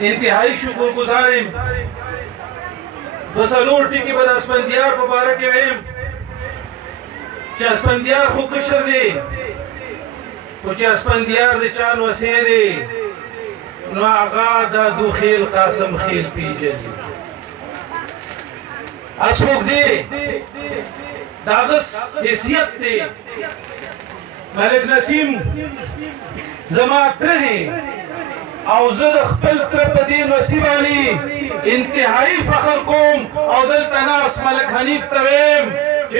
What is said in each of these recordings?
انتهایی شکرګزار یم. دو څلور ټکي به د اسفندیار په باره کې ویم چې اسفندیار خو کشر دی، خو چې اسفندیار د چا نوسی دی نو هغه د دوخیل قاسم خیل پیژني. څوک دی د هغه حیثیت دی. ملک نسیم زما تره دی او زه د خپل تره په دې نوسي باندې انتهایی فخر کوم او دلته ناست ملک حنیف ته ویم چې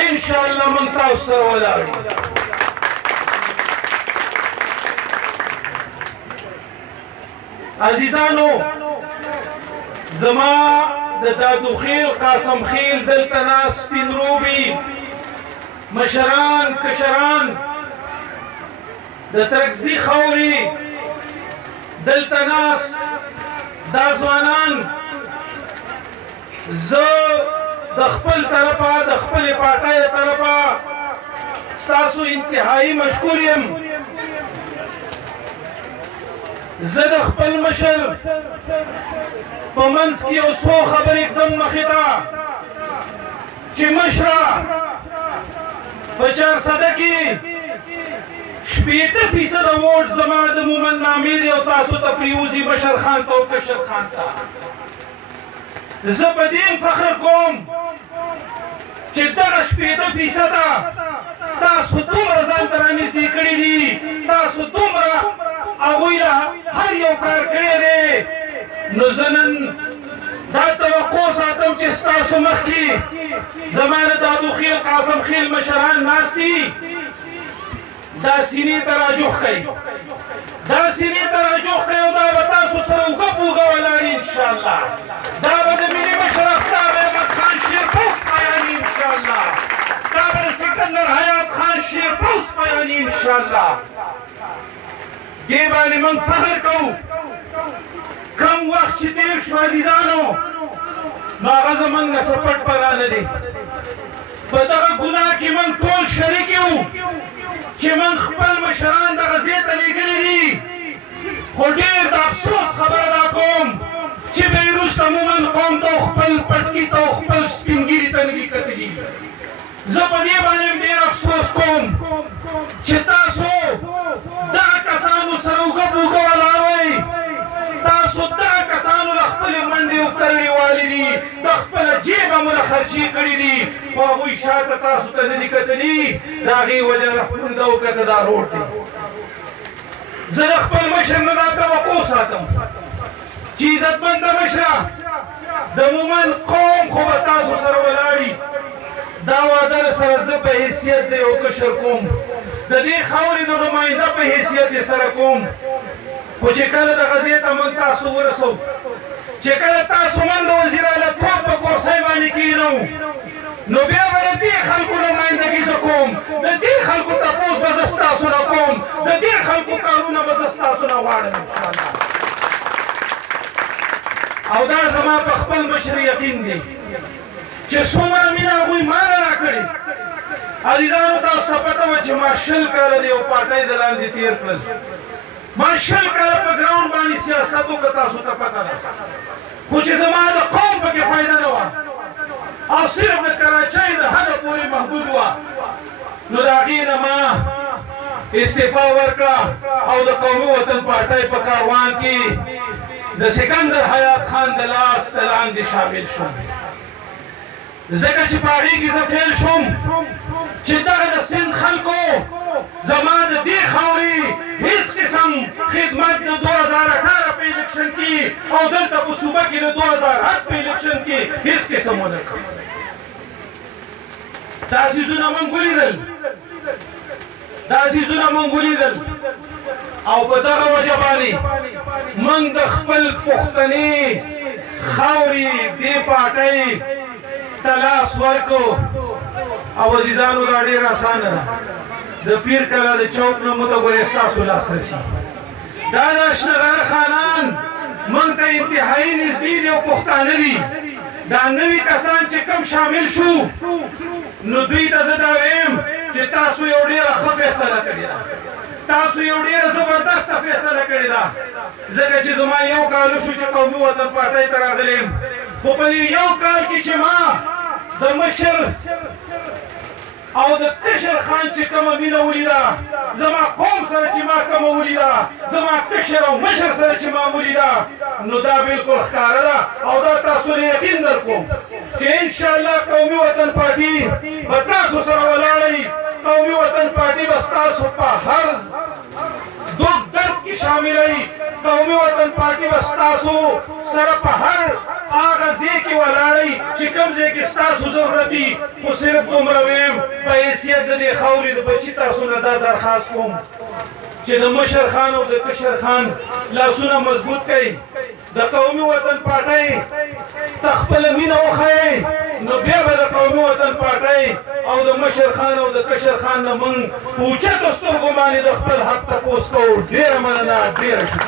انشاءالله موږ تاسو سره ولاړ یو. عزیزانو، زما د دادو خیل قاسم خیل دلته ناست سپین روبي مشران کشران د ترکزي خاوري دلته ناست دا ځوانان، زه د خپل طرفه د خپلې پارټۍ د طرفه ستاسو انتهایی مشکور یم. زه د خپل مشر په منځ کې یو څو خبرې एकदम مخې ته چې مشره په 400 کې 80% ووټ زما د مومن نامې دی او تاسو ته پریوزي بشر خان ته او کشر خان ته. زه په دې فخر کوم چې دغه 80% تاسو دومره ځان ته رانږدې کړي دي، تاسو دومره هغوی له هر یو کار کړی دی. نو زه نن دا توقع ساتم چې ستاسو مخکې زما د دادو خیل قاسم خیل مشران ناست دي، دا سینې ته راجوخ کوي، دا سینې ته راجوخ کوي او دا به تاسو سره اوږه په اوږه ولاړي انشاءالله. دا به د ملي مشر افطار احمد خان شیرپوست بیاني انشاءالله، دا به د سکندر حیات خان شیرپوست بیاني انشاءالله. دې باندې موږ فخر کوو. کم وخت چې تېر شو عزیزانو نو هغه زموږ نه څه پټ پناه نه دی. په دغه ګناه کې موږ ټول شریک یو چې موږ خپل مشران دغه ځای ته لېږلي دي. خو ډېر د افسوس خبره دا کوم چې بیا یې وروسته مومن قوم ته خپل پټکي ته خپل سپینګیري ته نه دي کتلي. زه په دې باندې ډېر افسوس کوم چې تاسو دغه کسانو سره اوږه په اوږه ولاړئ. تاسو دغه کسانو له خپلې منډې وکړلې والي دي، د خپله جیبه مو له خرچې کړي دي، خو هغوی شاته تاسو ته نه دي کتلي. د هغې وجه نه پونده وکړه دا روډ دی. زه د خپل مشر نه دا توقع ساتم چې عزتمنده مشره د مومن قوم خو به تاسو سره ولاړي. دا وعده سره زه په حیثیت د یو کشر کوم، د دې خاورې د نماینده په حیثیت یې سره کوم. خو چې کله دغه ځای ته موږ تاسو ورسو، چې کله تاسو موږ د وزیر اعلی توپ په کرسۍ باندې کښېنو، نو بیا به د دې خلکو نمایندګي زه کوم، د دې خلکو تپوس به زه ستاسو نه کوم، د دې خلکو کارونه به زه ستاسو نه غواړم انشاءالله. او دا زما په خپل مشر یقین دی چې څومره مینه هغوی ما نه راکړې. عزیزانو، تاسو ته پته وه چې ما 20 کاله د یو پارټۍ د لاندې تېر کړل. ما 20 کاله په ګراونډ باندې سیاست وکړه، تاسو ته پته ده. خو چې زما د قوم پکې فایده نه وه او صرف د کراچۍ د حده پورې محدود وه، نو د هغې نه ما استعفا ورکړه او د قومي وطن پارټۍ په کاروان کې د سکندر حیات خان د لاس د لاندې شامل شوم. ځکه چې په هغې کې زه فیل شوم چې دغه د سند خلکو زما د دې خاورې هېڅ قسم خدمت د 2018 په الیکشن کې او دلته په صوبه کې د 2008 په الیکشن کې هېڅ قسم ونه کړ. دا څیزونه موږ ولیدل، دا څیزونه موږ ولیدل او په دغه وجه باندې موږ د خپل پښتني خاورې دې پارټۍ ته لاس ورکړو. او عزیزانو، دا ډېره اسانه ده. د پیر کله د چوک نه مو ته ګورې ستاسو لاسرسي. دا د اشنغر خانان موږ ته انتهایي نږدې دي او پښتانه دي. دا نوي کسان چې کم شامل شو نو دوی ته زه دا وایم چې تاسو یو ډېره ښه فیصله کړې ده. تاسو یو ډیره زبردسته فیصله کړې ده ځکه چې زما یو کال شو چې قومي وطن پارټۍ ته راغلم خو په یو کال کې چې ما د مشر او د کشر خان چې کومه مینه ولیده زما قوم سره چې ما کومه ولیده زما کشر او مشر سره چې ما ولیده نو دا بالکل ښکاره ده او دا تاسو له یقین درکوم چې انشاءالله قومي وطن پارټي به تاسو سره ولاړئ قومي وطن پارټي به ستاسو په هر دکھ درد کې شاملئ قومي وطن پارټي به ستاسو سره په هر هغه ځای کې ولاړئ چې کوم ځای کې ستاسو ضرورت دي خو صرف دومره ویم په حیثیت د دې خاورې د بچي تاسو نه دا درخواست کوم چې د مشر خان او د کشر خان لاسونه مضبوط کړئ د قومي وطن پارټۍ ته خپله مینه وښیئ نو بیا به د قومي وطن پارټۍ او د مشر خان او د کشر خان نه موږ په اوچتو سترګو باندې د خپل حق تپوس کوو ډېره مننه ډېره شکریه